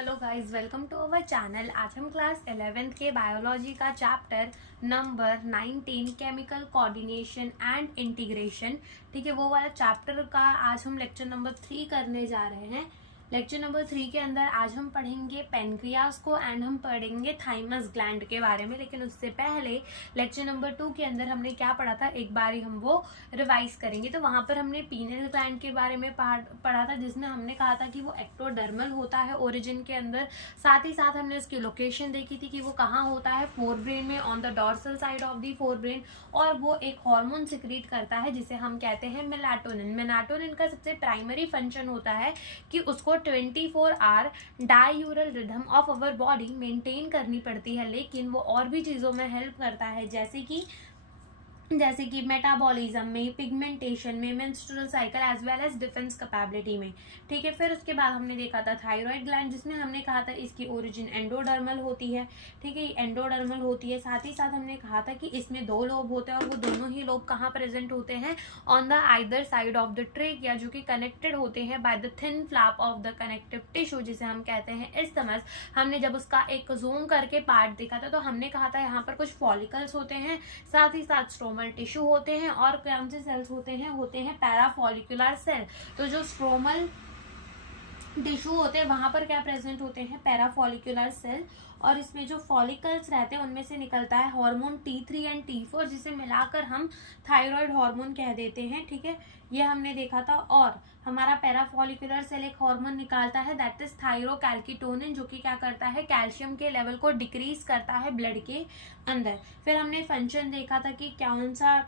Hello guys, welcome to our channel. आज हम class 11th के बायोलॉजी का chapter number 19 chemical coordination and integration, ठीक है, वो वाला चैप्टर का आज हम लेक्चर नंबर 3 करने जा रहे हैं। लेक्चर नंबर 3 के अंदर आज हम पढ़ेंगे पेनक्रियास को एंड हम पढ़ेंगे थाइमस ग्लैंड के बारे में। लेकिन उससे पहले लेक्चर नंबर 2 के अंदर हमने क्या पढ़ा था, एक बार हम वो रिवाइज करेंगे। तो वहां पर हमने पीनियल ग्लैंड के बारे में पढ़ा था, जिसमें हमने कहा था कि वो एक्टोडर्मल होता है ओरिजिन के अंदर। साथ ही साथ हमने उसकी लोकेशन देखी थी कि वो कहाँ होता है, फोर ब्रेन में, on the dorsal side of the fore brain. और वो एक हार्मोन सिक्रीट करता है जिसे हम कहते हैं मेलाटोनिन। मेलाटोनिन का सबसे प्राइमरी फंक्शन होता है कि उसको 24 hour diurnal rhythm of our body maintain करनी पड़ती है, लेकिन वो और भी चीज़ों में हेल्प करता है, जैसे कि मेटाबॉलिज्म में, पिगमेंटेशन में, menstrual cycle as well as defence capability में, ठीक है। फिर उसके बाद हमने देखा था थायराइड ग्लैंड, जिसमें हमने कहा था इसकी ओरिजिन एंडोडर्मल होती है, ठीक है, एंडोडर्मल होती है। साथ ही साथ हमने कहा था कि इसमें 2 लोब होते हैं और वो दोनों ही लोब कहाँ प्रेजेंट होते हैं, on the either side of the trachea, जो कि कनेक्टेड होते हैं by the thin flap of the connective tissue, जिसे हम कहते हैं इस्थमस। हमने जब उसका एक जूम करके पार्ट देखा था तो हमने कहा था यहाँ पर कुछ फॉलिकल्स होते हैं, साथ ही साथ स्ट्रोमल टिश्यू होते हैं, और कौन से सेल्स होते हैं पैराफॉलिकुलर सेल। तो जो स्ट्रोमल टिश्यू होते हैं वहां पर क्या प्रेजेंट होते हैं, पैराफॉलिकुलर सेल। और इसमें जो फॉलिकल्स रहते हैं उनमें से निकलता है हार्मोन T3 एंड T4, जिसे मिलाकर हम थायराइड हार्मोन कह देते हैं, ठीक है, ये हमने देखा था। और हमारा पैराफॉलिकुलर सेल एक हार्मोन निकालता है, दैट इज थायरोकैल्किटोनिन, जो कि क्या करता है, कैल्शियम के लेवल को डिक्रीज करता है ब्लड के अंदर। फिर हमने फंक्शन देखा था कि कौन सा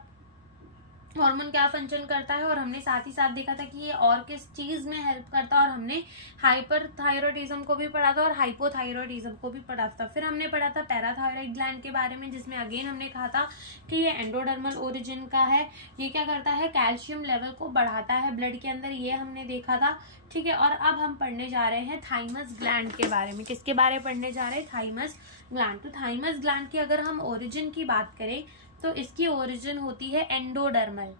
हार्मोन क्या फंक्शन करता है, और हमने साथ ही साथ देखा था कि ये और किस चीज में हेल्प करता है। और हमने हाइपरथायरॉयडिज्म को भी पढ़ा था और हाइपोथायरॉयडिज्म को भी पढ़ा था। फिर हमने पढ़ा था पैराथायरॉयड ग्लैंड के बारे में, जिसमें अगेन हमने कहा था कि ये एंडोडर्मल ओरिजिन का है। ये क्या करता है, कैल्शियम लेवल को बढ़ाता है ब्लड के अंदर, ये हमने देखा था, ठीक है। और अब हम पढ़ने जा रहे हैं थाइमस ग्लैंड के बारे में। किसके बारे में पढ़ने जा रहे हैं, थाइमस ग्लैंड। तो थाइमस ग्लैंड की अगर हम ओरिजिन की बात करें तो इसकी ओरिजिन होती है एंडोडर्मल,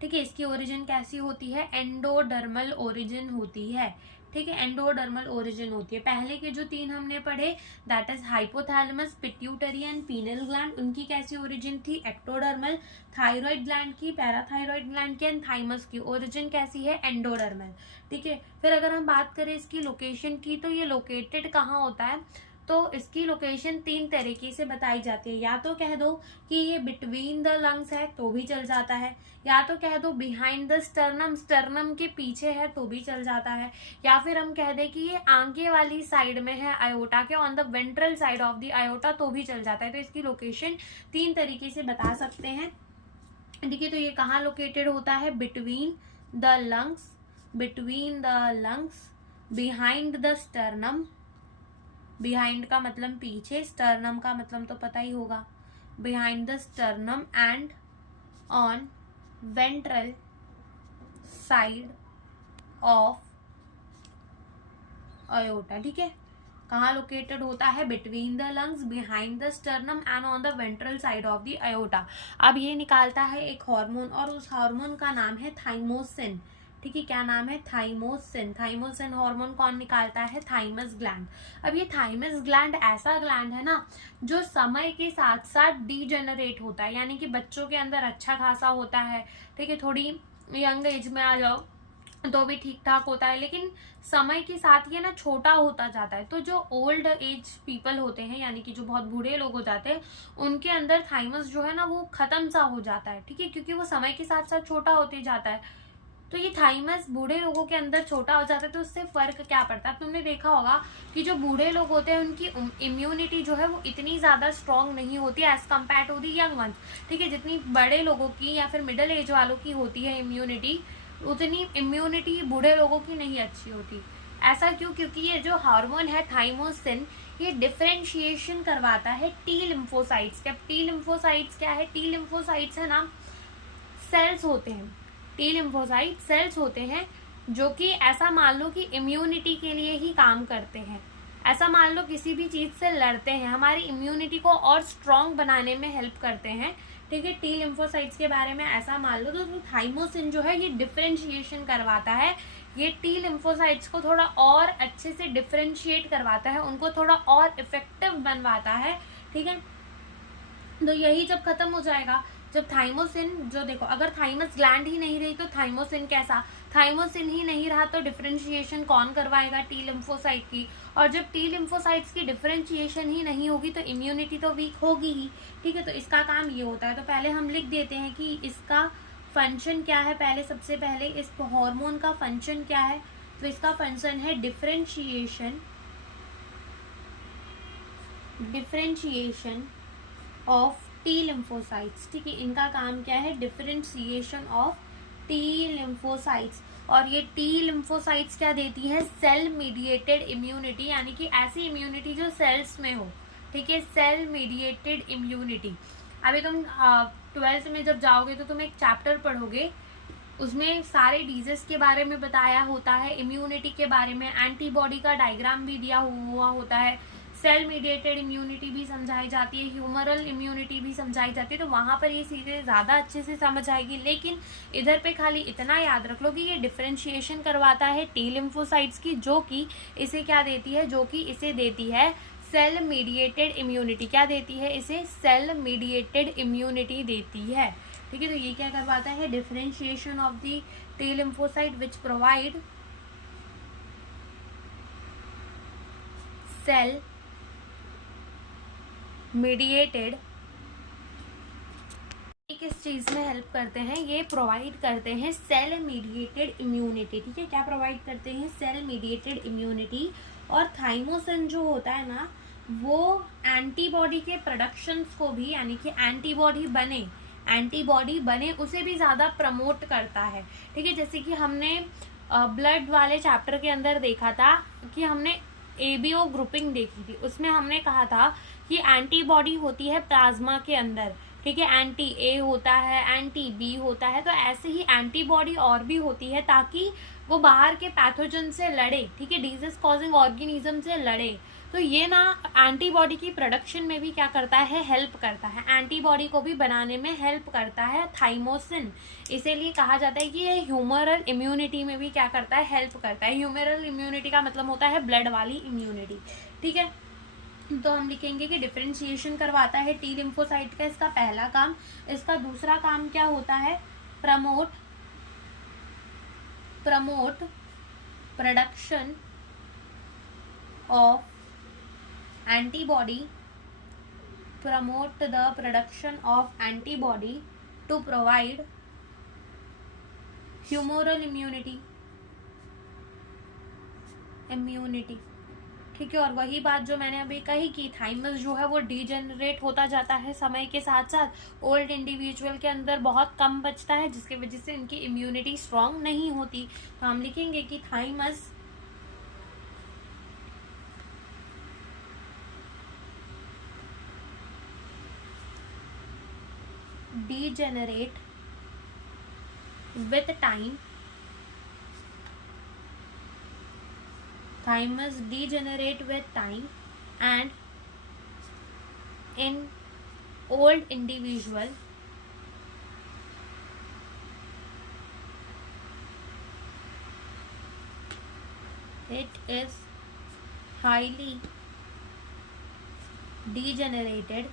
ठीक है। इसकी ओरिजिन कैसी होती है, एंडोडर्मल ओरिजिन होती है, ठीक है, एंडोडर्मल ओरिजिन होती है। पहले के जो 3 हमने पढ़े, that is hypothalamus, pituitary and pineal gland, उनकी कैसी ओरिजिन थी, एक्टोडर्मल। थायराइड ग्लैंड की, पैराथायराइड ग्लैंड की एंड थाइमस की ओरिजिन कैसी है, एंडोडर्मल, ठीक है। फिर अगर हम बात करें इसकी लोकेशन की, तो ये लोकेटेड कहाँ होता है, तो इसकी लोकेशन 3 तरीके से बताई जाती है। या तो कह दो कि ये बिटवीन द लंग्स है तो भी चल जाता है, या तो कह दो बिहाइंड द स्टर्नम, स्टर्नम के पीछे है तो भी चल जाता है, या फिर हम कह दे कि ये आगे वाली साइड में है आयोटा के, on the ventral side of the iota, तो भी चल जाता है। तो इसकी लोकेशन 3 तरीके से बता सकते हैं, ठीक है। तो ये कहाँ लोकेटेड होता है, between the lungs, behind the sternum, behind का मतलब पीछे, स्टर्नम का मतलब तो पता ही होगा, behind the sternum, and on ventral side of aorta, ठीक है। कहाँ लोकेटेड होता है, between the lungs, behind the sternum and on the ventral side of the aorta. अब ये निकालता है एक हार्मोन, और उस हार्मोन का नाम है थाइमोसिन, ठीक है। क्या नाम है, थाइमोसिन। थाइमोसिन हार्मोन कौन निकालता है, थाइमस ग्लैंड। अब ये थाइमस ग्लैंड ऐसा ग्लैंड है ना जो समय के साथ साथ डीजेनरेट होता है, यानी कि बच्चों के अंदर अच्छा खासा होता है, ठीक है, थोड़ी यंग एज में आ जाओ तो भी ठीक ठाक होता है, लेकिन समय के साथ ये ना छोटा होता जाता है। तो जो ओल्ड एज पीपल होते हैं, यानी कि जो बहुत बूढ़े लोग हो जाते हैं, उनके अंदर थाइमस जो है ना वो खत्म सा हो जाता है, ठीक है, क्योंकि वो समय के साथ साथ छोटा होते जाता है। तो ये थाइमस बूढ़े लोगों के अंदर छोटा हो जाता है। तो उससे फर्क क्या पड़ता है, तुमने देखा होगा कि जो बूढ़े लोग होते हैं उनकी इम्यूनिटी जो है वो इतनी ज्यादा स्ट्रांग नहीं होती as compare to the young ones, ठीक है। जितनी बड़े लोगों की या फिर मिडिल एज वालों की होती है इम्यूनिटी, उतनी इम्यूनिटी बूढ़े लोगों की नहीं अच्छी होती। ऐसा क्यों, क्योंकि ये जो हार्मोन है थाइमोसिन, ये डिफरेंशिएशन करवाता है टी लिम्फोसाइट्स के। अब टी लिम्फोसाइट्स क्या है, टी लिम्फोसाइट्स है ना सेल्स होते हैं, टी लिम्फोसाइट सेल्स होते हैं जो कि ऐसा मान लो कि इम्यूनिटी के लिए ही काम करते हैं। ऐसा मान लो किसी भी चीज से लड़ते हैं, हमारी इम्यूनिटी को और स्ट्रांग बनाने में हेल्प करते हैं, ठीक है। टी लिम्फोसाइट्स के बारे में ऐसा मान लो। तो थाइमोसिन जो है ये डिफरेंशिएशन करवाता है ये टी लिम्फोसाइट्स को थोड़ा और अच्छे से डिफरेंशिएट करवाता है, उनको थोड़ा और इफेक्टिव बनवाता है, ठीक है। तो यही जब खत्म हो जाएगा, जब थाइमोसिन, जो देखो अगर थाइमस ग्लैंड ही नहीं रही तो थाइमोसिन कैसा, थाइमोसिन ही नहीं रहा तो डिफरेंशिएशन कौन करवाएगा, टी लिम्फोसाइट की। और जब टी लिम्फोसाइट्स की डिफरेंशिएशन ही नहीं होगी तो इम्यूनिटी तो वीक होगी ही, ठीक है। तो इसका काम ये होता है। तो पहले हम लिख देते हैं कि इसका फंक्शन क्या है। पहले सबसे पहले इस हार्मोन का फंक्शन क्या है, तो इसका फंक्शन है डिफरेंशिएशन ऑफ टी लिम्फोसाइट्स, ठीक है। इनका काम क्या है, डिफरेंशिएशन ऑफ टी लिम्फोसाइट्स। और ये टी लिम्फोसाइट्स क्या देती है, सेल मीडिएटेड इम्यूनिटी, यानी कि ऐसी इम्यूनिटी जो सेल्स में हो, ठीक है, सेल मीडिएटेड इम्यूनिटी। अभी तुम 12th में जब जाओगे तो तुम एक चैप्टर पढ़ोगे, उसमें सारे डिजीज के बारे में बताया होता है, इम्यूनिटी के बारे में, एंटीबॉडी का डायग्राम भी दिया हुआ होता है, सेल मीडिएटेड इम्यूनिटी भी समझाई जाती है, ह्यूमरल इम्यूनिटी भी समझाई जाती है। तो वहाँ पर ये चीज़ें ज़्यादा अच्छे से समझ आएगी। लेकिन इधर पे खाली इतना याद रख लो कि ये डिफरेंशिएशन करवाता है टी लिम्फोसाइट्स की, जो कि इसे क्या देती है, जो कि इसे देती है सेल मीडिएटेड इम्यूनिटी। क्या देती है इसे, सेल मीडिएटेड इम्यूनिटी देती है, ठीक है। तो ये क्या करवाता है, differentiation of the T lymphocyte which provide cell mediated, किस चीज में हेल्प करते हैं, ये प्रोवाइड करते हैं सेल मीडिएटेड इम्यूनिटी, ठीक है। क्या प्रोवाइड करते हैं, सेल मीडिएटेड इम्यूनिटी। और थाइमोसिन जो होता है ना, वो एंटीबॉडी के प्रोडक्शंस को भी, यानी कि एंटीबॉडी बने उसे भी ज़्यादा प्रमोट करता है, ठीक है। जैसे कि हमने ब्लड वाले चैप्टर के अंदर देखा था कि हमने एबीओ ग्रुपिंग देखी थी, उसमें हमने कहा था कि एंटीबॉडी होती है प्लाज्मा के अंदर, ठीक है, एंटी ए होता है, एंटी बी होता है। तो ऐसे ही एंटीबॉडी और भी होती है ताकि वो बाहर के पैथोजन से लड़े, ठीक है, डिजीज कॉजिंग ऑर्गेनिज्म से लड़े। तो ये ना एंटीबॉडी की प्रोडक्शन में भी क्या करता है, हेल्प करता है, एंटीबॉडी को भी बनाने में हेल्प करता है थाइमोसिन। इसीलिए कहा जाता है कि ये ह्यूमरल इम्यूनिटी में भी क्या करता है, हेल्प करता है। ह्यूमरल इम्यूनिटी का मतलब होता है ब्लड वाली इम्यूनिटी, ठीक है। तो हम लिखेंगे कि डिफरेंशिएशन करवाता है टी लिम्फोसाइट का, इसका पहला काम। इसका दूसरा काम क्या होता है, promote production of antibody, promote the production of antibody to provide humoral immunity, ठीक है। और वही बात जो मैंने अभी कही कि थाइमस जो है वो डीजेनरेट होता जाता है समय के साथ साथ, ओल्ड इंडिविजुअल के अंदर बहुत कम बचता है, जिसकी वजह से इनकी इम्यूनिटी स्ट्रांग नहीं होती। तो हम लिखेंगे कि thymus degenerate with time, thymus degenerate with time, and in old individual it is highly degenerated,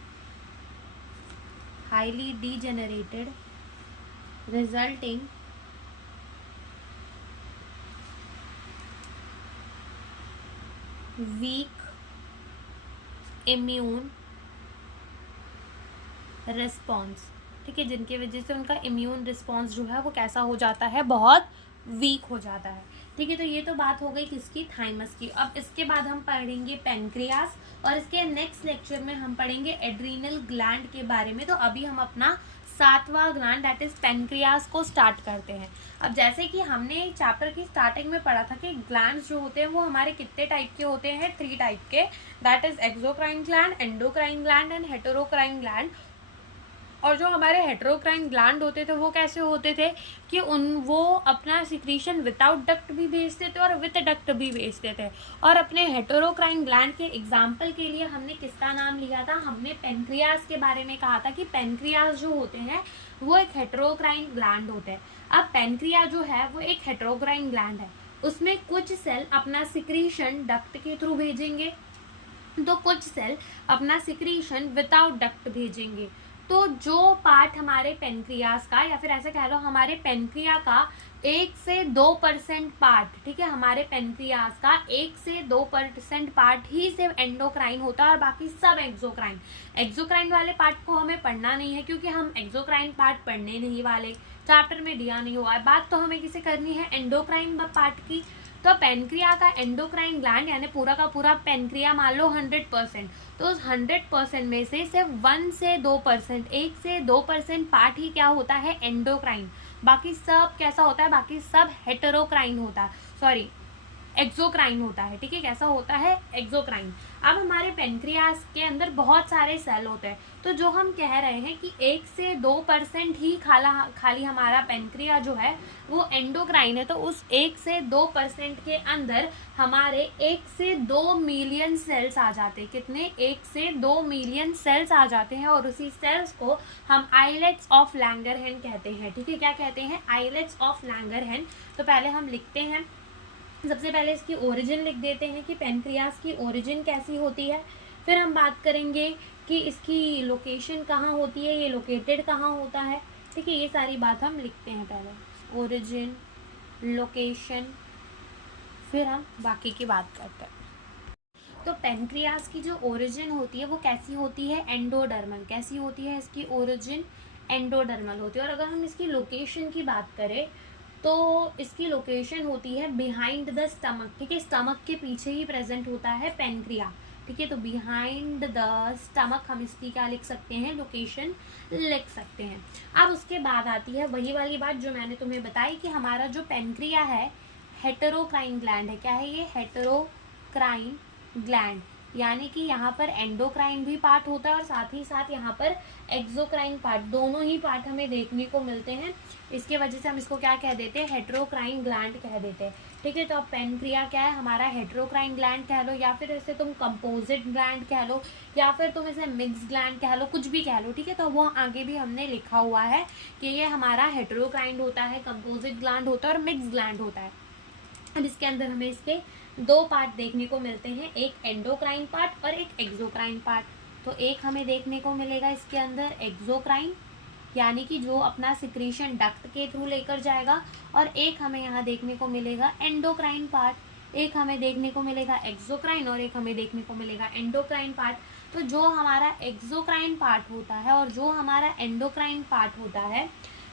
resulting weak immune response, ठीक है, जिनकी वजह से उनका इम्यून रिस्पॉन्स जो है वो कैसा हो जाता है, बहुत वीक हो जाता है, ठीक है। तो ये तो बात हो गई किसकी, थाइमस की। अब इसके बाद हम पढ़ेंगे पेनक्रियास, और इसके नेक्स्ट लेक्चर में हम पढ़ेंगे एड्रीनल ग्लैंड के बारे में। तो अभी हम अपना 7वां ग्लैंड दैट इज पेनक्रियास को स्टार्ट करते हैं। अब जैसे कि हमने चैप्टर की स्टार्टिंग में पढ़ा था कि ग्लैंड्स जो होते हैं वो हमारे कितने टाइप के होते हैं, 3 टाइप के, that is exocrine gland, endocrine gland and heterocrine gland. और जो हमारे हेटेरोक्राइन ग्लैंड होते थे वो कैसे होते थे कि वो अपना सिक्रीशन विदाउट डक्ट भी भेजते थे और विद डक्ट भी भेजते थे। और अपने हेटेरोक्राइन ग्लैंड के एग्जाम्पल के लिए हमने किसका नाम लिया था, हमने पेनक्रियास के बारे में कहा था कि पेनक्रियास जो होते हैं वो एक हेटेरोक्राइन ग्लैंड होते हैं। अब पेनक्रिया जो है वो एक हेटेरोक्राइन ग्लैंड है, उसमें कुछ सेल अपना सिक्रीशन डक्ट के थ्रू भेजेंगे, तो कुछ सेल अपना सिक्रीशन विदाउट डक्ट भेजेंगे। तो जो पार्ट हमारे पेनक्रियास का, या फिर ऐसा कह लो हमारे पेनक्रिया का 1 से 2% पार्ट, ठीक है, हमारे पेनक्रियास का 1 से 2% पार्ट ही सिर्फ एंडोक्राइन होता है और बाकी सब एक्सोक्राइन। एक्सोक्राइन वाले पार्ट को हमें पढ़ना नहीं है, क्योंकि हम एक्सोक्राइन पार्ट पढ़ने नहीं वाले, चैप्टर में दिया नहीं हुआ है। बात तो हमें किसे करनी है, एंडोक्राइन पार्ट की। तो पेनक्रिया का एंडोक्राइन ग्लैंड यानी पूरा का पूरा पेनक्रिया मान लो 100%, तो उस 100% में से सिर्फ 1 से 2%, 1 से 2% पार्ट ही क्या होता है, एंडोक्राइन। बाकी सब कैसा होता है, बाकी सब हेटेरोक्राइन होता है, सॉरी एक्सोक्राइन होता है, ठीक है। कैसा होता है, एक्सोक्राइन। अब हमारे पेनक्रियास के अंदर बहुत सारे सेल होते हैं, तो जो हम कह रहे हैं कि 1 से 2% ही खाली हमारा पेनक्रिया जो है वो एंडोक्राइन है, तो उस 1 से 2% के अंदर हमारे 1 से 2 मिलियन सेल्स आ जाते हैं। कितने, 1 से 2 मिलियन सेल्स आ जाते हैं, और उसी सेल्स को हम आइलेट्स ऑफ लैंगरहैंस कहते हैं, ठीक है। क्या कहते हैं, आइलेट्स ऑफ लैंगरहैंस। तो पहले हम लिखते हैं, सबसे पहले इसकी ओरिजिन लिख देते हैं कि पेनक्रियास की ओरिजिन कैसी होती है। फिर हम बात करेंगे कि इसकी लोकेशन कहाँ होती है, ये लोकेटेड कहाँ होता है, ठीक है। ये सारी बात हम लिखते हैं, पहले ओरिजिन, लोकेशन, फिर हम बाकी की बात करते हैं। तो पेनक्रियास की जो ओरिजिन होती है वो कैसी होती है, एंडोडर्मल। कैसी होती है इसकी ओरिजिन, एंडोडर्मल होती है। और अगर हम इसकी लोकेशन की बात करें तो इसकी लोकेशन होती है बिहाइंड द स्टमक, ठीक है। स्टमक के पीछे ही प्रेजेंट होता है पेनक्रिया, ठीक है। तो बिहाइंड द स्टमक हम इसकी क्या लिख सकते हैं, लोकेशन लिख सकते हैं। अब उसके बाद आती है वही वाली बात जो मैंने तुम्हें बताई कि हमारा जो पेनक्रिया है हेटेरोक्राइन ग्लैंड है। क्या है ये, हेटेरोक्राइन ग्लैंड, यानी कि यहाँ पर एंडोक्राइन भी पार्ट होता है और साथ ही साथ यहाँ पर एक्सोक्राइन पार्ट, दोनों ही पार्ट हमें देखने को मिलते हैं। इसके वजह से हम इसको क्या कह देते हैं, हेटेरोक्राइन ग्लैंड कह देते हैं, ठीक है। तो अब पेनक्रिया क्या है हमारा, हेटेरोक्राइन ग्लैंड कह लो, या फिर इसे तुम कंपोजिट ग्लैंड कह लो, या फिर तुम इसे मिक्स ग्लैंड कह लो, कुछ भी कह लो, ठीक है। तो वो आगे भी हमने लिखा हुआ है कि ये हमारा हेटेरोक्राइन होता है, कंपोजिट ग्लैंड होता है और मिक्स ग्लैंड होता है। अब इसके अंदर हमें इसके 2 पार्ट देखने को मिलते हैं, एक एंडोक्राइन पार्ट और एक एक्सोक्राइन पार्ट। तो एक हमें देखने को मिलेगा इसके अंदर एक्सोक्राइन, यानी कि जो अपना सिक्रीशन डक्ट के थ्रू लेकर जाएगा, और एक हमें यहाँ देखने को मिलेगा एंडोक्राइन पार्ट। एक हमें देखने को मिलेगा एक्सोक्राइन और एक हमें देखने को मिलेगा एंडोक्राइन पार्ट। तो जो हमारा एक्सोक्राइन पार्ट होता है और जो हमारा एंडोक्राइन पार्ट होता है,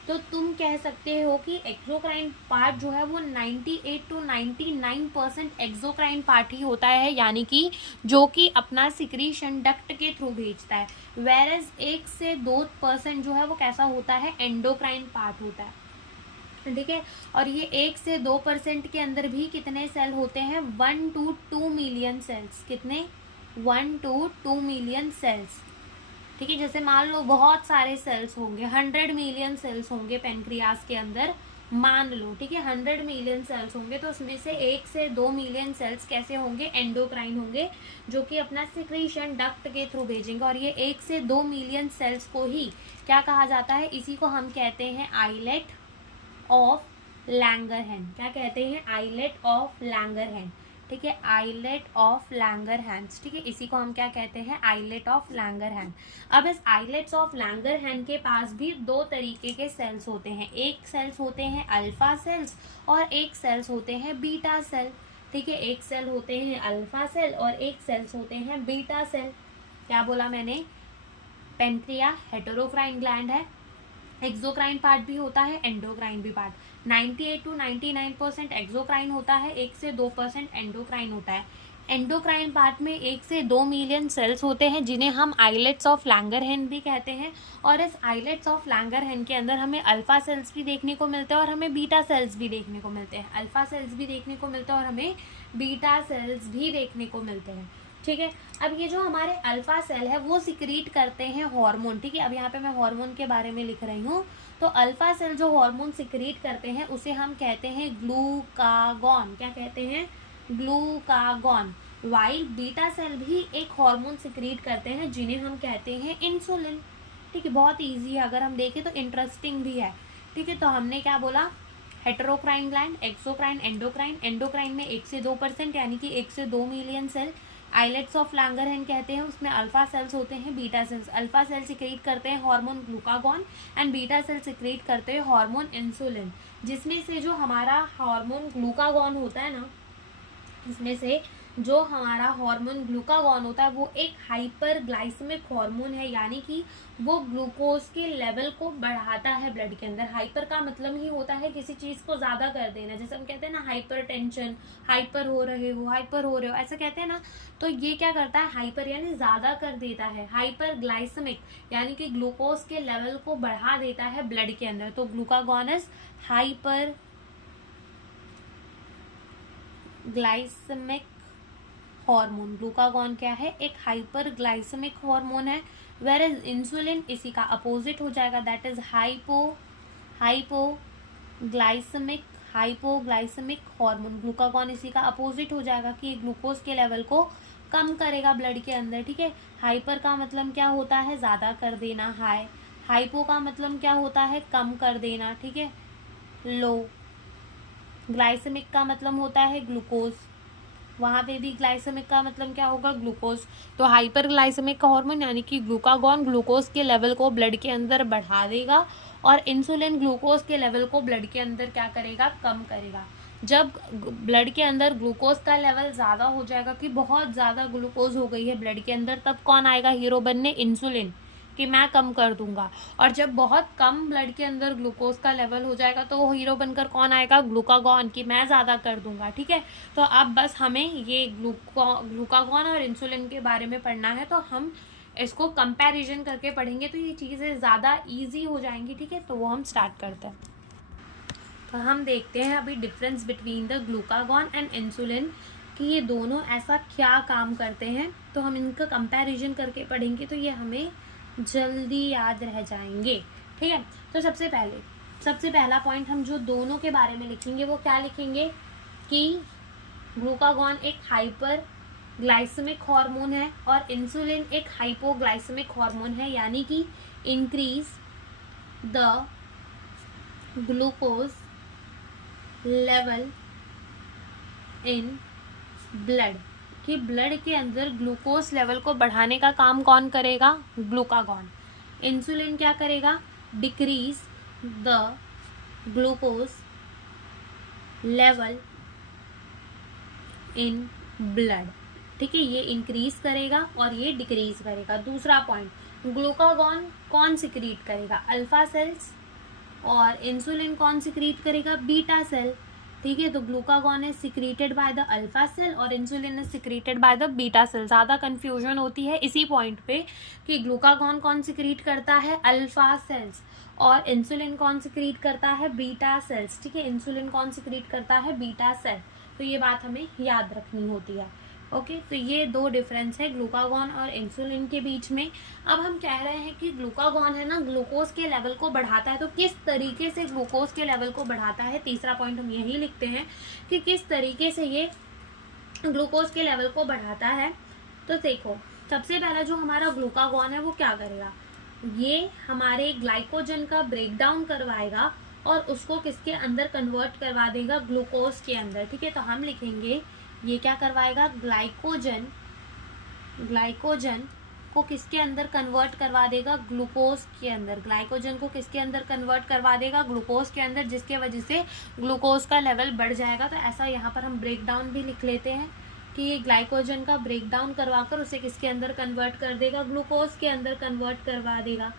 तो तुम कह सकते हो कि एक्सोक्राइन पार्ट जो है वो 98 to 99% एक्सोक्राइन पार्ट ही होता है, यानी कि जो कि अपना सिक्रीशन डक्ट के थ्रू भेजता है। वेरएज 1 से 2% जो है वो कैसा होता है, एंडोक्राइन पार्ट होता है, ठीक है। और ये 1 से 2% के अंदर भी कितने सेल होते हैं, 1 to 2 मिलियन सेल्स। कितने, 1 to 2 मिलियन सेल्स, ठीक है। जैसे मान लो बहुत सारे सेल्स होंगे, 100 मिलियन सेल्स होंगे पेनक्रियास के अंदर, मान लो, ठीक है। 100 मिलियन सेल्स होंगे, तो उसमें से 1 से 2 मिलियन सेल्स कैसे होंगे, एंडोक्राइन होंगे, जो कि अपना सिक्रीशन डक्ट के थ्रू भेजेंगे। और ये 1 से 2 मिलियन सेल्स को ही क्या कहा जाता है, इसी को हम कहते हैं आइलेट ऑफ लैंगरहैंस। क्या कहते हैं, आइलेट ऑफ लैंगरहैंस, ठीक है। आइलेट ऑफ लैंगरहैंस, ठीक है। इसी को हम क्या कहते हैं, आइलेट ऑफ लैंगरहैंस। अब इस आइलेट्स ऑफ लैंगरहैंस के पास भी 2 तरीके के सेल्स होते हैं, एक सेल्स होते हैं अल्फा सेल्स और एक सेल्स होते हैं बीटा सेल, ठीक है। एक सेल होते हैं अल्फा सेल और एक सेल्स होते हैं बीटा सेल। क्या बोला मैंने, पेनक्रिया हेटेरोक्राइन ग्लैंड है, एक्सोक्राइन पार्ट भी होता है, एंडोक्राइन भी पार्ट। 98 to 99% एक्सोक्राइन होता है, 1 से 2% एंडोक्राइन होता है। एंडोक्राइन पार्ट में 1 से 2 मिलियन सेल्स होते हैं, जिन्हें हम आइलेट्स ऑफ लैंगरहैंस भी कहते हैं। और इस आइलेट्स ऑफ लैंगरहैंस के अंदर हमें अल्फा सेल्स भी देखने को मिलते हैं और हमें बीटा सेल्स भी देखने को मिलते हैं। अल्फा सेल्स भी देखने को मिलते हैं और हमें बीटा सेल्स भी देखने को मिलते हैं, ठीक है। अब ये जो हमारे अल्फा सेल है वो सिक्रीट करते हैं हार्मोन, ठीक है। अब यहाँ पे मैं हार्मोन के बारे में लिख रही हूँ। तो अल्फा सेल जो हार्मोन सिक्रीट करते हैं उसे हम कहते हैं ग्लूकागॉन। क्या कहते हैं, ग्लूकागॉन। वाइल बीटा सेल भी एक हार्मोन सिक्रीट करते हैं जिन्हें हम कहते हैं इंसुलिन, ठीक है। बहुत ईजी है, अगर हम देखें तो इंटरेस्टिंग भी है, ठीक है। तो हमने क्या बोला, heterocrine gland, exocrine, endocrine. Endocrine में 1 से 2% यानी कि 1 से 2 million cell. Islets of Langerhans कहते हैं, उसमें अल्फा सेल्स होते हैं, beta cells. Alpha cell secrete करते हैं hormone glucagon and beta cell secrete करते हैं हार्मोन इंसुलिन। जिसमें से जो हमारा हार्मोन ग्लूकागॉन होता है ना, इसमें से जो हमारा हार्मोन ग्लूकागॉन होता है वो एक हाइपरग्लाइसेमिक हार्मोन है, यानी कि वो ग्लूकोज के लेवल को बढ़ाता है ब्लड के अंदर। हाइपर का मतलब ही होता है किसी चीज को ज्यादा कर देना, जैसे हम कहते हैं ना हाइपर टेंशन, हाइपर हो रहे हो, हाइपर हो रहे हो, ऐसा कहते हैं ना। तो ये क्या करता है, हाइपर यानी ज्यादा कर देता है। हाइपरग्लाइसेमिक यानी कि ग्लूकोज के लेवल को बढ़ा देता है ब्लड के अंदर। तो glucagon is hyperglycaemic hormone. Glucagon क्या है, एक हाइपर ग्लाइसेमिक हार्मोन है। वेर इज इंसुलिन इसी का अपोजिट हो जाएगा, that is hypoglycaemic hormone. Glucagon इसी का अपोजिट हो जाएगा कि ग्लूकोज के लेवल को कम करेगा ब्लड के अंदर, ठीक है। हाइपर का मतलब क्या होता है, ज्यादा कर देना, हाइपो का मतलब क्या होता है, कम कर देना, ठीक है, लो। ग्लाइसेमिक का मतलब होता है ग्लूकोज, वहां पे भी ग्लाइसेमिक का मतलब क्या होगा, ग्लूकोज। तो हाइपर ग्लाइसेमिक हार्मोन यानी कि ग्लूकागॉन ग्लूकोज के लेवल को ब्लड के अंदर बढ़ा देगा और इंसुलिन ग्लूकोज के लेवल को ब्लड के अंदर क्या करेगा, कम करेगा। जब ब्लड के अंदर ग्लूकोज का लेवल ज्यादा हो जाएगा कि बहुत ज्यादा ग्लूकोज हो गई है ब्लड के अंदर, तब कौन आएगा हीरो बनने, इंसुलिन, कि मैं कम कर दूंगा। और जब बहुत कम ब्लड के अंदर ग्लूकोज का लेवल हो जाएगा तो वो हीरो बनकर कौन आएगा, ग्लूकागॉन, कि मैं ज्यादा कर दूंगा, ठीक है। तो अब बस हमें ये ग्लूकागॉन और इंसुलिन के बारे में पढ़ना है, तो हम इसको कंपैरिजन करके पढ़ेंगे तो ये चीजें ज्यादा इजी हो जाएंगी, ठीक है। तो वो हम स्टार्ट करते हैं। तो हम देखते हैं अभी difference between the glucagon and insulin, कि ये दोनों ऐसा क्या काम करते हैं। तो हम इनका कंपैरिजन करके पढ़ेंगे तो ये हमें जल्दी याद रह जाएंगे, ठीक है। तो सबसे पहला पॉइंट हम जो दोनों के बारे में लिखेंगे वो क्या लिखेंगे, कि ग्लूकागॉन एक हाइपर ग्लाइसेमिक हार्मोन है और इंसुलिन एक हाइपोग्लाइसेमिक हार्मोन है, यानी कि increase the glucose level in blood, कि ब्लड के अंदर ग्लूकोज लेवल को बढ़ाने का काम कौन करेगा, ग्लूकागॉन। इंसुलिन क्या करेगा, decrease the glucose level in blood, ठीक है। ये इंक्रीज करेगा और ये डिक्रीज करेगा। दूसरा पॉइंट, ग्लूकागॉन कौन सिक्रीट करेगा, अल्फा सेल्स, और इंसुलिन कौन सिक्रीट करेगा, बीटा सेल, ठीक है। तो glucagon is secreted by the alpha cell और insulin is secreted by the beta cell. ज्यादा कंफ्यूजन होती है इसी पॉइंट पे कि ग्लूकागॉन कौन सिक्रीट करता है, अल्फा सेल्स, और इंसुलिन कौन सिक्रीट करता है, बीटा सेल्स, ठीक है। इंसुलिन कौन सिक्रीट करता है, बीटा सेल। तो ये बात हमें याद रखनी होती है, ओके। तो ये दो डिफरेंस है ग्लूकागॉन और इंसुलिन के बीच में। अब हम कह रहे हैं कि ग्लूकागॉन है ना, ग्लूकोज के लेवल को बढ़ाता है। तो किस तरीके से ग्लूकोज के लेवल को बढ़ाता है, तीसरा पॉइंट हम यही लिखते हैं कि किस तरीके से ये ग्लूकोज के लेवल को बढ़ाता है। तो देखो, सबसे पहला जो हमारा ग्लूकागॉन है वो क्या करेगा, ये हमारे ग्लाइकोजन का ब्रेकडाउन करवाएगा और उसको किसके अंदर कन्वर्ट करवा देगा, ग्लूकोज के अंदर, ठीक है। तो हम लिखेंगे ये क्या करवाएगा, ग्लाइकोजन को किसके अंदर कन्वर्ट करवा देगा, ग्लूकोज के अंदर। ग्लाइकोजन को किसके अंदर कन्वर्ट करवा देगा, ग्लूकोज के अंदर, जिसके वजह से ग्लूकोज का लेवल बढ़ जाएगा। तो ऐसा यहाँ पर हम ब्रेकडाउन भी लिख लेते हैं कि ये ग्लाइकोजन का ब्रेकडाउन करवाकर उसे किसके अंदर कन्वर्ट कर देगा, ग्लूकोज के अंदर कन्वर्ट करवा देगा,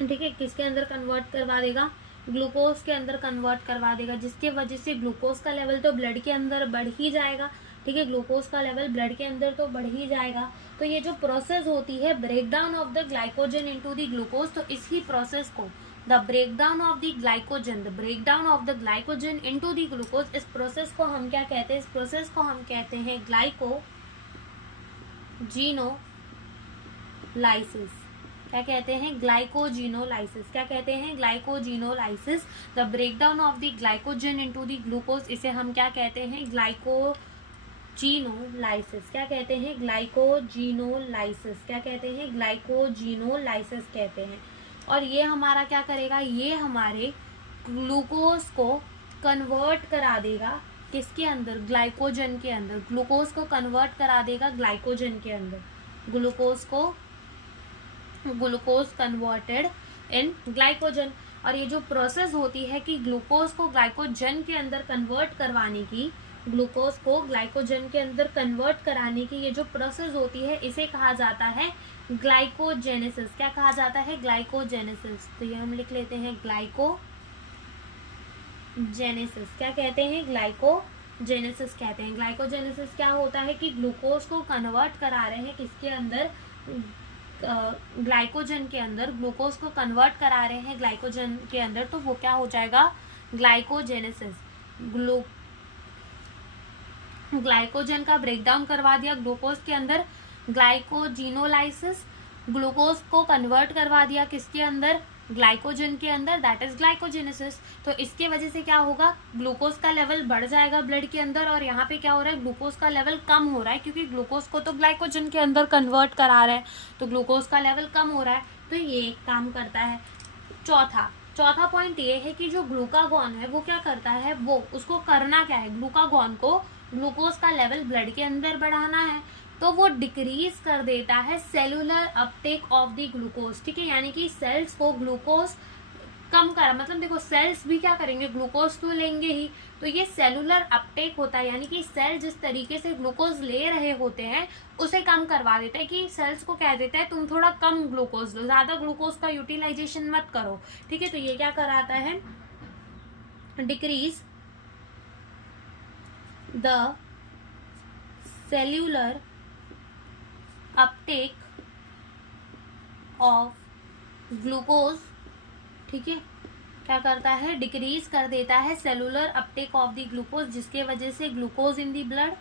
ठीक है। किसके अंदर कन्वर्ट करवा देगा, ग्लूकोज के अंदर कन्वर्ट करवा देगा, जिसके वजह से ग्लूकोज का लेवल तो ब्लड के अंदर बढ़ ही जाएगा, ठीक है। ग्लूकोज का लेवल ब्लड के अंदर तो बढ़ ही जाएगा। तो ये जो प्रोसेस होती है breakdown of the glycogen into the glucose, तो इसी प्रोसेस को the breakdown of the glycogen into the glucose, इस प्रोसेस को हम क्या कहते हैं, इस प्रोसेस को हम कहते हैं ग्लाइकोजीनोलाइसिस। क्या कहते हैं, ग्लाइकोजीनोलाइसिस। क्या कहते हैं, glycogenolysis. The breakdown of the glycogen into the glucose, इसे हम क्या कहते हैं, ग्लाइकोजीनोलाइसिस। क्या कहते हैं, ग्लाइकोजीनोलाइसिस। क्या कहते हैं, ग्लाइकोजीनोलाइसिस कहते हैं। और ये हमारा क्या करेगा, ये हमारे ग्लूकोज को कन्वर्ट करा देगा किसके अंदर, ग्लाइकोजन के अंदर। ग्लूकोज को कन्वर्ट करा देगा ग्लाइकोजन के अंदर, ग्लूकोज कन्वर्टेड इन ग्लाइकोजन। और ये जो प्रोसेस होती है कि ग्लूकोज को ग्लाइकोजन के अंदर कन्वर्ट करवाने की, ग्लूकोज को ग्लाइकोजन के अंदर कन्वर्ट कराने की ये जो प्रोसेस होती है, इसे कहा जाता है ग्लाइकोजेनेसिस। क्या कहा जाता है, ग्लाइकोजेनेसिस। तो ये हम लिख लेते हैं ग्लाइकोजेनेसिस। क्या कहते हैं, ग्लाइकोजेनेसिस कहते हैं। ग्लाइकोजेनेसिस क्या होता है कि ग्लूकोज को कन्वर्ट करा रहे हैं किसके अंदर, ग्लाइकोजन के अंदर। ग्लूकोज को कन्वर्ट करा रहे हैं ग्लाइकोजन के अंदर, तो वो क्या हो जाएगा, ग्लाइकोजेनेसिस। ग्लाइकोजन का ब्रेकडाउन करवा दिया ग्लूकोज के अंदर, ग्लाइकोजिनोलाइसिस। ग्लूकोज को कन्वर्ट करवा दिया किसके अंदर, ग्लाइकोजन के अंदर, दैट इज ग्लाइकोजेनेसिस। तो इसके वजह से क्या होगा, ग्लूकोज का लेवल बढ़ जाएगा ब्लड के अंदर, और यहाँ पे क्या हो रहा है, ग्लूकोज का लेवल कम हो रहा है, क्योंकि ग्लूकोज को तो ग्लाइकोजन के अंदर कन्वर्ट करा रहा है, तो ग्लूकोज का लेवल कम हो रहा है। तो ये एक काम करता है। चौथा पॉइंट ये है कि जो ग्लूकागॉन है वो क्या करता है, वो उसको करना क्या है, ग्लूकागॉन को ग्लूकोज का लेवल ब्लड के अंदर बढ़ाना है, तो वो डिक्रीज कर देता है cellular Uptake of the glucose. ठीक है, यानी कि सेल्स को ग्लूकोज कम करा, मतलब देखो सेल्स भी क्या करेंगे, ग्लूकोज तो लेंगे ही, तो ये सेलुलर अपटेक होता है, यानी कि सेल जिस तरीके से ग्लूकोज ले रहे होते हैं उसे कम करवा देता है, कि सेल्स को कह देता है तुम थोड़ा कम ग्लूकोज लो, ज्यादा ग्लूकोज का यूटिलाइजेशन मत करो। ठीक है, तो ये क्या कराता है, decrease the cellular Uptake of glucose. ठीक है, क्या करता है, डिक्रीज कर देता है cellular Uptake of the glucose, जिसके वजह से ग्लूकोज इन द ब्लड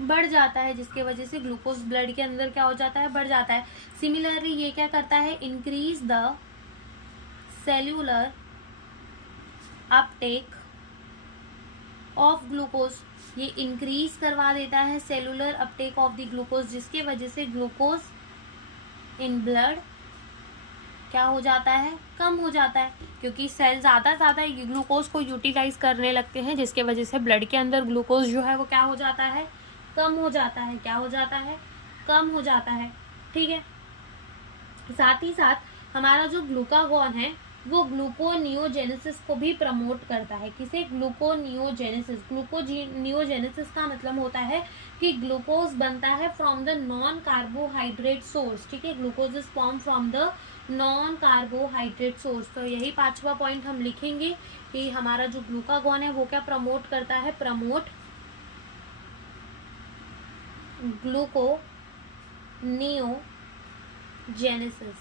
बढ़ जाता है, जिसके वजह से ग्लूकोज ब्लड के अंदर क्या हो जाता है, बढ़ जाता है। सिमिलरली ये क्या करता है, increase the cellular Uptake of glucose, ये इंक्रीज करवा देता है cellular Uptake of the glucose, जिसके वजह से ग्लूकोज इन ब्लड क्या हो जाता है, कम हो जाता है, क्योंकि सेल ज़्यादा ग्लूकोज को यूटिलाइज करने लगते हैं, जिसके वजह से ब्लड के अंदर ग्लूकोज जो है वो क्या हो जाता है, कम हो जाता है। क्या हो जाता है, कम हो जाता है। ठीक है, साथ ही साथ हमारा जो ग्लूकागॉन है वो ग्लूकोनियोजेनेसिस को भी प्रमोट करता है। किसे, ग्लूकोनियोजेनेसिस। ग्लूकोनियोजेनेसिस का मतलब होता है कि ग्लूकोज बनता है from the non carbohydrate source. ठीक है, glucose is form from the non carbohydrate source. तो यही 5वां पॉइंट हम लिखेंगे कि हमारा जो ग्लूकागॉन है वो क्या प्रमोट करता है, promote gluconeogenesis,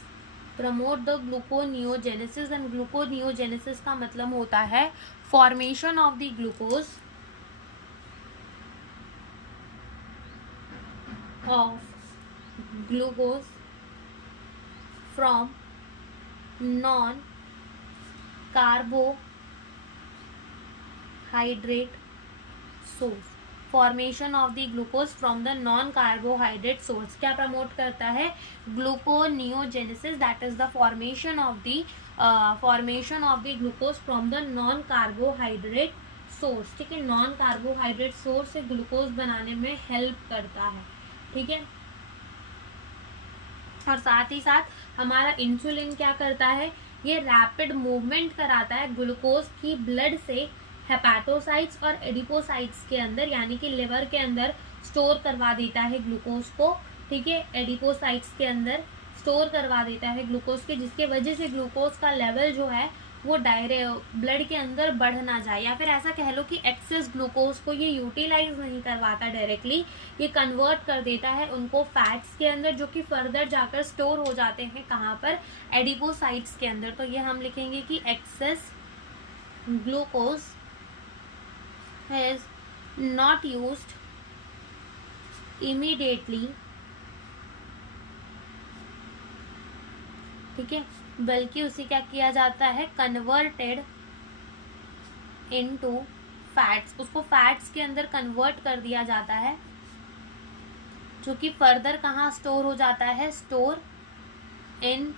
promote the gluconeogenesis. And gluconeogenesis का मतलब होता है formation of the glucose from non carbohydrate source. Formation of the glucose from the non carbohydrate source क्या प्रमोट करता है, gluconeogenesis, that is the formation of the glucose from the non carbohydrate source. ठीक है, non carbohydrate source से glucose बनाने में help करता है। ठीक है, और साथ ही साथ हमारा इंसुलिन क्या करता है, ये रैपिड मूवमेंट कराता है ग्लूकोज की ब्लड से हेपाटोसाइट्स और एडिपोसाइट्स के अंदर, यानी कि लिवर के अंदर स्टोर करवा देता है ग्लूकोज को। ठीक है, एडिपोसाइट्स के अंदर स्टोर करवा देता है ग्लूकोज के, जिसके वजह से ग्लूकोज का लेवल जो है वो ब्लड के अंदर बढ़ ना जाए, या फिर ऐसा कह लो कि एक्सेस ग्लूकोज को ये यूटिलाइज नहीं करवाता डायरेक्टली, ये कन्वर्ट कर देता है उनको फैट्स के अंदर, जो कि फर्दर जाकर स्टोर हो जाते हैं कहाँ पर, एडिपोसाइट्स के अंदर। तो ये हम लिखेंगे कि access glucose is not used immediately। ठीक है, बल्कि उसे क्या किया जाता है, कन्वर्टेड इनटू फैट्स, उसको फैट्स के अंदर कन्वर्ट कर दिया जाता है, जो कि फर्दर कहाँ स्टोर हो जाता है, स्टोर इन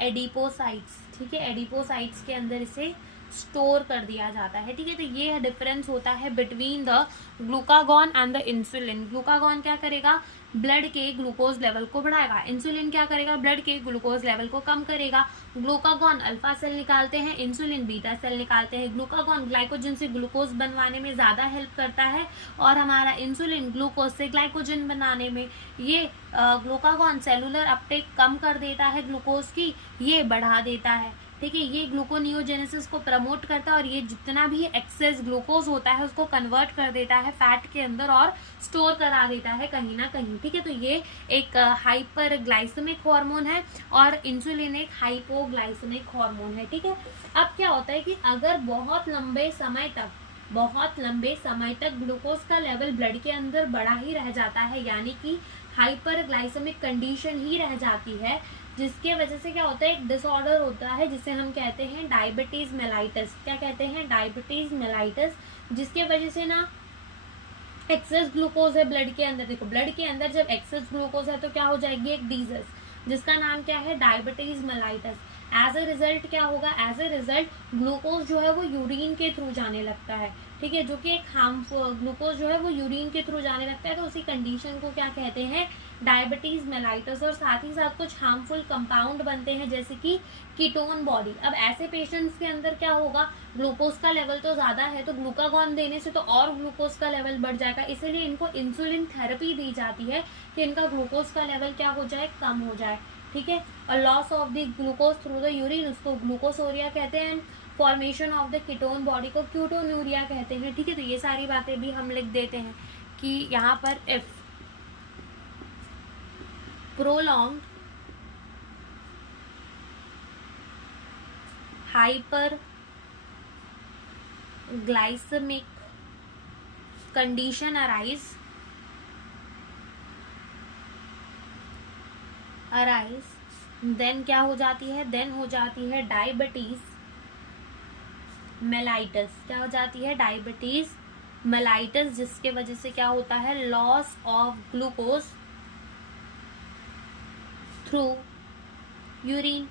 एडिपोसाइट्स, ठीक है, एडिपोसाइट्स के अंदर इसे स्टोर कर दिया जाता है, ठीक है। तो ये डिफरेंस होता है between the glucagon and the insulin. Glucagon क्या करेगा, ब्लड के ग्लूकोज लेवल को बढ़ाएगा, इंसुलिन क्या करेगा, ब्लड के ग्लूकोज लेवल को कम करेगा। ग्लूकागॉन अल्फा सेल निकालते हैं, इंसुलिन बीटा सेल निकालते हैं। ग्लूकागॉन ग्लाइकोजन से ग्लूकोज बनवाने में ज़्यादा हेल्प करता है और हमारा इंसुलिन ग्लूकोज से ग्लाइकोजन बनाने में। ये ग्लूकागॉन सेलुलर अपटेक कम कर देता है ग्लूकोज की, ये बढ़ा देता है, ठीक है। ये ग्लूकोनियोजेनेसिस को प्रमोट करता है और ये जितना भी एक्सेस ग्लूकोज होता है उसको कन्वर्ट कर देता है फैट के अंदर और स्टोर करा देता है कहीं ना कहीं, ठीक है। तो ये एक हाइपर ग्लाइसेमिक हार्मोन है और इंसुलिन एक हाइपोग्लाइसेमिक हार्मोन है, ठीक है। अब क्या होता है कि अगर बहुत लंबे समय तक ग्लूकोज का लेवल ब्लड के अंदर बढ़ा ही रह जाता है, यानी कि हाइपर ग्लाइसेमिक कंडीशन ही रह जाती है, जिसके वजह से क्या होता है, एक डिसऑर्डर होता है जिसे हम कहते हैं डायबिटीज मेलाइटस। क्या कहते हैं, डायबिटीज मेलाइटस, जिसके वजह से ना एक्सेस ग्लूकोज है ब्लड के अंदर। देखो ब्लड के अंदर जब एक्सेस ग्लूकोज है तो क्या हो जाएगी, एक डिजीज जिसका नाम क्या है, diabetes mellitus. As a result क्या होगा, एज ए रिजल्ट ग्लूकोज जो है वो यूरिन के थ्रू जाने लगता है, ठीक है, जो कि एक हार्मफुल ग्लूकोज जो है वो यूरिन के थ्रू जाने लगता है। तो उसी कंडीशन को क्या कहते हैं, डायबिटीज मेलाइटस। और साथ ही साथ कुछ हार्मफुल कंपाउंड बनते हैं जैसे कि कीटोन बॉडी। अब ऐसे पेशेंट्स के अंदर क्या होगा, ग्लूकोज का लेवल तो ज़्यादा है तो ग्लूकागॉन देने से तो और ग्लूकोज का लेवल बढ़ जाएगा, इसीलिए इनको इंसुलिन थेरेपी दी जाती है कि इनका ग्लूकोज का लेवल क्या हो जाए, कम हो जाए, ठीक है। और loss of the glucose through the urine, उसको ग्लूकोसोरिया कहते हैं। Formation of the ketone body को क्यूटोन्यूरिया कहते हैं, ठीक है। तो ये सारी बातें भी हम लिख देते हैं कि यहाँ पर if prolonged hyperglycemic condition arise then क्या हो जाती है, then हो जाती है डायबिटीज मेलाइटस। क्या हो जाती है, डायबिटीज मेलाइटस, जिसके वजह से क्या होता है, loss of glucose through urine,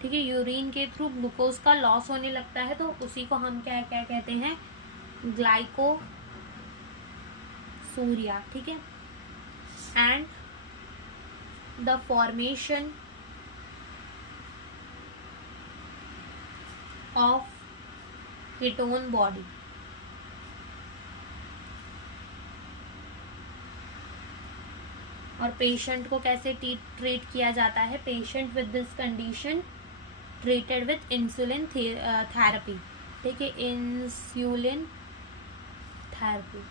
ठीक है, यूरिन के थ्रू ग्लूकोज का लॉस होने लगता है। तो उसी को हम क्या क्या कहते हैं, ग्लाइकोसूरिया, ठीक है। And the formation of ketone body, और पेशेंट को कैसे ट्रीट किया जाता है, patient with this condition treated with insulin therapy, ठीक है, इंसुलिन थेरेपी।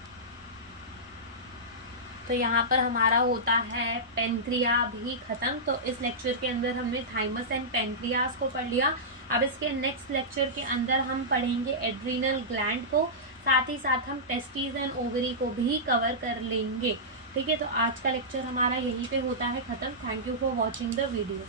तो यहाँ पर हमारा होता है पेनक्रिया भी खत्म। तो इस लेक्चर के अंदर हमने थाइमस एंड पेनक्रियास को पढ़ लिया। अब इसके नेक्स्ट लेक्चर के अंदर हम पढ़ेंगे एड्रीनल ग्लैंड को, साथ ही साथ हम टेस्टिस एंड ओवरी को भी कवर कर लेंगे, ठीक है। तो आज का लेक्चर हमारा यहीं पे होता है ख़त्म। Thank you for watching the video.